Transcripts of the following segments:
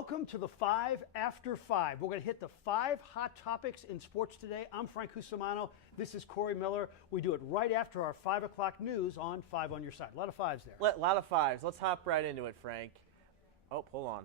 welcome to the 5 After 5. We're going to hit the 5 hot topics in sports today. I'm Frank Cusumano. This is Corey Miller. We do it right after our 5 o'clock news on 5 on Your Side. A lot of fives there. A lot of fives. Let's hop right into it, Frank. Oh, hold on.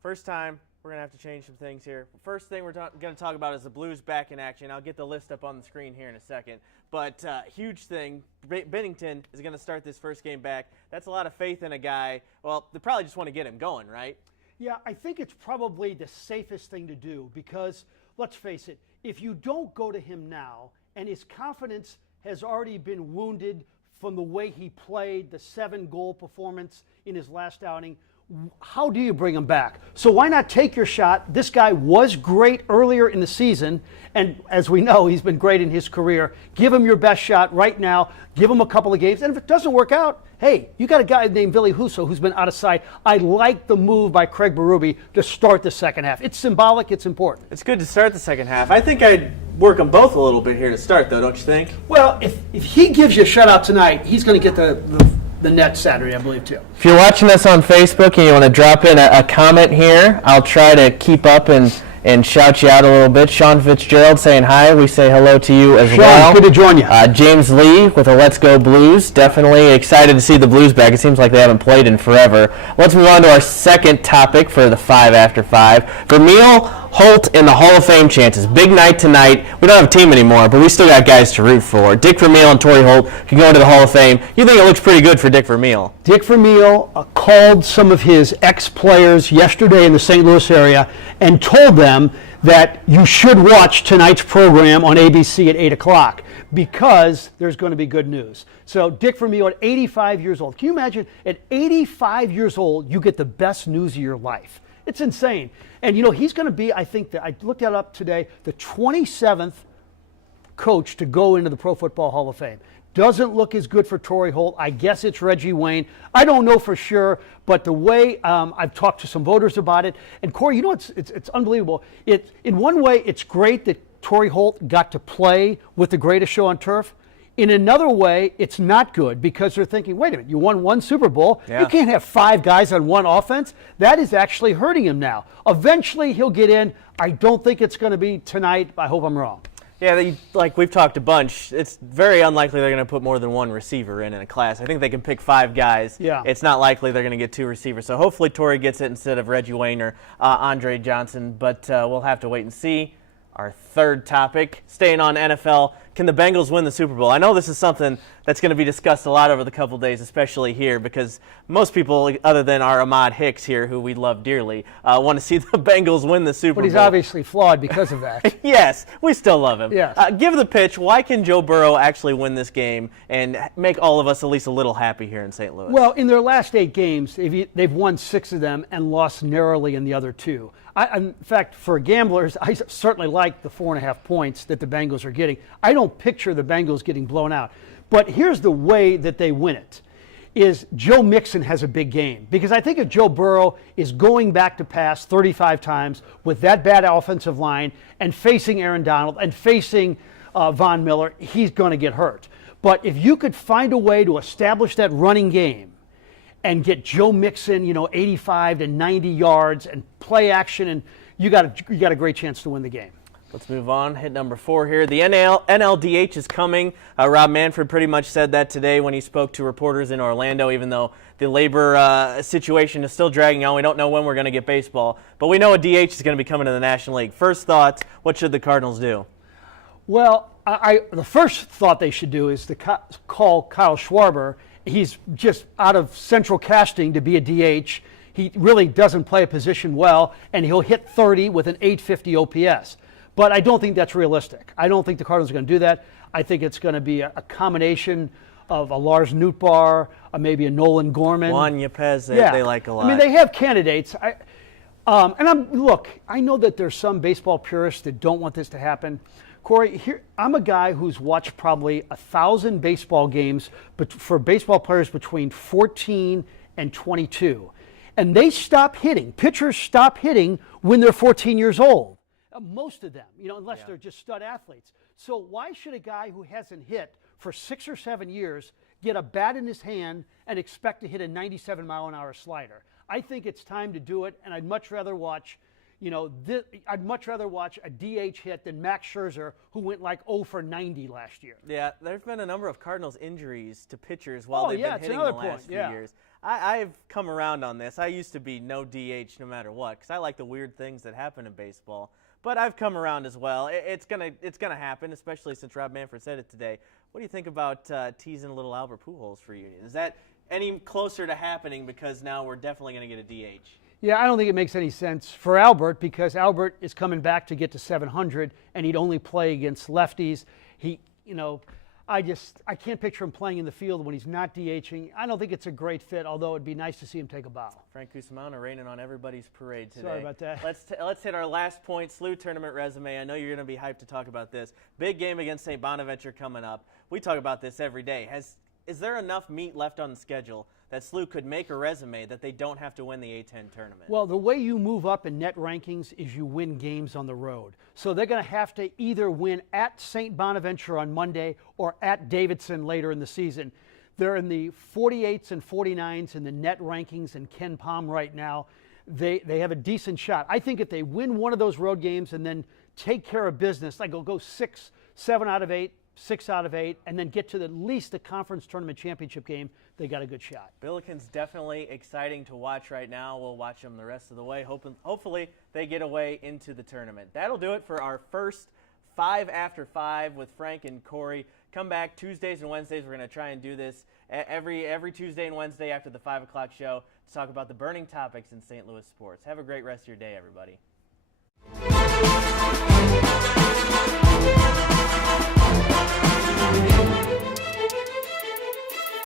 First time, we're going to have to change some things here. First thing we're going to talk about is the Blues back in action. I'll get the list up on the screen here in a second. But huge thing, Bennington is going to start this first game back. That's a lot of faith in a guy. Well, they probably just want to get him going, right? Yeah, I think it's probably the safest thing to do because, let's face it, if you don't go to him now and his confidence has already been wounded from the way he played, the 7-goal performance in his last outing, how do you bring him back? So why not take your shot? This guy was great earlier in the season, and as we know, he's been great in his career. Give him your best shot right now. Give him a couple of games, and if it doesn't work out, hey, you got a guy named Billy Husso who's been out of sight. I like the move by Craig Berube to start the second half. It's symbolic. It's important. It's good to start the second half. I think I'd work them both a little bit here to start, though, don't you think? Well, if he gives you a shutout tonight, he's going to get the net Saturday, I believe, too. If you're watching us on Facebook and you want to drop in a comment here, I'll try to keep up and shout you out a little bit. Sean Fitzgerald saying hi. We say hello to you as well. Good to join you. James Lee with a Let's Go Blues. Definitely excited to see the Blues back. It seems like they haven't played in forever. Let's move on to our second topic for the 5 After 5. Vermeil, Holt, and the Hall of Fame chances. Big night tonight. We don't have a team anymore, but we still got guys to root for. Dick Vermeil and Torrey Holt can go into the Hall of Fame. You think it looks pretty good for Dick Vermeil? Dick Vermeil called some of his ex-players yesterday in the St. Louis area and told them that you should watch tonight's program on ABC at 8 o'clock because there's going to be good news. So Dick Vermeil at 85 years old. Can you imagine at 85 years old you get the best news of your life? It's insane. And, you know, he's going to be, I think, I looked that up today, the 27th coach to go into the Pro Football Hall of Fame. Doesn't look as good for Torrey Holt. I guess it's Reggie Wayne. I don't know for sure, but the way I've talked to some voters about it, and Corey, you know, it's unbelievable. In one way, it's great that Torrey Holt got to play with the greatest show on turf. In another way, it's not good because they're thinking, wait a minute, you won one Super Bowl. Yeah. You can't have 5 guys on one offense. That is actually hurting him now. Eventually, he'll get in. I don't think it's going to be tonight. I hope I'm wrong. Yeah, like we've talked a bunch, it's very unlikely they're going to put more than one receiver in a class. I think they can pick 5 guys. Yeah. It's not likely they're going to get 2 receivers. So hopefully Torrey gets it instead of Reggie Wayne or Andre Johnson, but we'll have to wait and see. Our third topic, staying on NFL, can the Bengals win the Super Bowl? I know this is something that's going to be discussed a lot over the couple days, especially here, because most people, other than our Ahmad Hicks here, who we love dearly, want to see the Bengals win the Super Bowl. But he's obviously flawed because of that. Yes, we still love him. Yes. Give the pitch. Why can Joe Burrow actually win this game and make all of us at least a little happy here in St. Louis? Well, in their last 8 games, they've won 6 of them and lost narrowly in the other 2. In fact, for gamblers, I certainly like the 4.5 points that the Bengals are getting. I don't picture the Bengals getting blown out. But here's the way that they win it, is Joe Mixon has a big game. Because I think if Joe Burrow is going back to pass 35 times with that bad offensive line and facing Aaron Donald and facing Von Miller, he's going to get hurt. But if you could find a way to establish that running game and get Joe Mixon, 85 to 90 yards and play action, and you got a great chance to win the game. Let's move on. Hit number 4 here. The NLDH is coming. Rob Manfred pretty much said that today when he spoke to reporters in Orlando, even though the labor situation is still dragging on. We don't know when we're going to get baseball, but we know a DH is going to be coming to the National League. First thoughts, what should the Cardinals do? Well, the first thought they should do is to call Kyle Schwarber. He's just out of central casting to be a DH. He really doesn't play a position well, and he'll hit 30 with an 850 OPS. But I don't think that's realistic. I don't think the Cardinals are going to do that. I think it's going to be a combination of a Lars Nootbaar, maybe a Nolan Gorman. Juan Yepez, they like a lot. I mean, they have candidates. I know that there's some baseball purists that don't want this to happen. Corey, I'm a guy who's watched probably 1,000 baseball games for baseball players between 14 and 22. And they stop hitting. Pitchers stop hitting when they're 14 years old. Most of them, unless they're just stud athletes. So why should a guy who hasn't hit for 6 or 7 years get a bat in his hand and expect to hit a 97-mile-an-hour slider? I think it's time to do it, and I'd much rather watch, I'd much rather watch a DH hit than Max Scherzer, who went like 0 for 90 last year. Yeah, there's been a number of Cardinals injuries to pitchers while they've been hitting the last few years. I've come around on this. I used to be no DH no matter what because I like the weird things that happen in baseball. But I've come around as well. It's gonna happen, especially since Rob Manfred said it today. What do you think about teasing little Albert Pujols reunion? Is that any closer to happening because now we're definitely going to get a DH? Yeah, I don't think it makes any sense for Albert because Albert is coming back to get to 700, and he'd only play against lefties. I can't picture him playing in the field when he's not DHing. I don't think it's a great fit, although it'd be nice to see him take a bow. Frank Cusumano raining on everybody's parade today. Sorry about that. Let's hit our last point, SLU tournament resume. I know you're going to be hyped to talk about this. Big game against St. Bonaventure coming up. We talk about this every day. Is there enough meat left on the schedule that SLU could make a resume that they don't have to win the A-10 tournament? Well, the way you move up in net rankings is you win games on the road. So they're going to have to either win at St. Bonaventure on Monday or at Davidson later in the season. They're in the 48s and 49s in the net rankings in Ken Palm right now. They have a decent shot. I think if they win one of those road games and then take care of business, like go 7 out of 8, 6 out of 8, and then get to at least the conference tournament championship game, they got a good shot. Billiken's definitely exciting to watch right now. We'll watch them the rest of the way. Hopefully they get away into the tournament. That'll do it for our first 5 after 5 with Frank and Corey. Come back Tuesdays and Wednesdays. We're going to try and do this every Tuesday and Wednesday after the 5 o'clock show to talk about the burning topics in St. Louis sports. Have a great rest of your day, everybody.